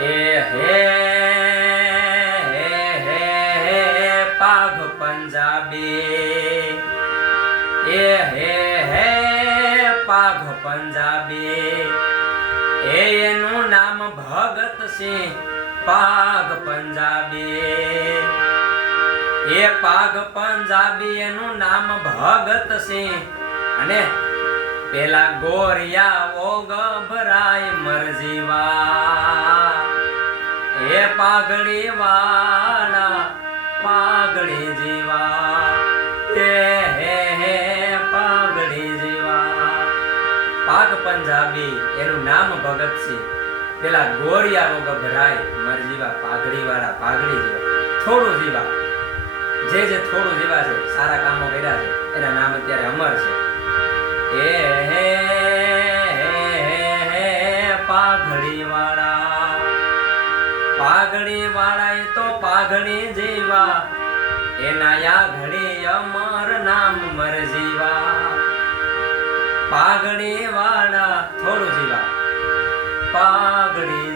એ હે પાઘ પંજાબી, એ હે પાઘ પંજાબી, એનું નામ ભગત સિંહ પાઘ પંજાબી, એ પાઘ પંજાબી એનું નામ ભગત સિંહ, અને પેલા ગોરિયા ઓ ગભરાય મરજીવા, એ પાઘડી વાળા પાઘડી જીવા, એ હે પાઘડી જીવા. પાઘ પંજાબી એનું નામ ભગત સિંહ, પેલા ગોરિયા ઓ ગભરાય મરજીવા, પાઘડી વાળા પાઘડી જીવા, થોડું જીવા. જે થોડું જીવા છે, સારા કામો કર્યા છે, એના નામ અત્યારે અમર છે. એ હે પાઘડી વાળા, પાઘડી વાળા એ તો પાઘડી જીવા, એના યા ઘડી અમર નામ મરજીવા. પાઘડી વાળા થોડું જીવા, પાઘડી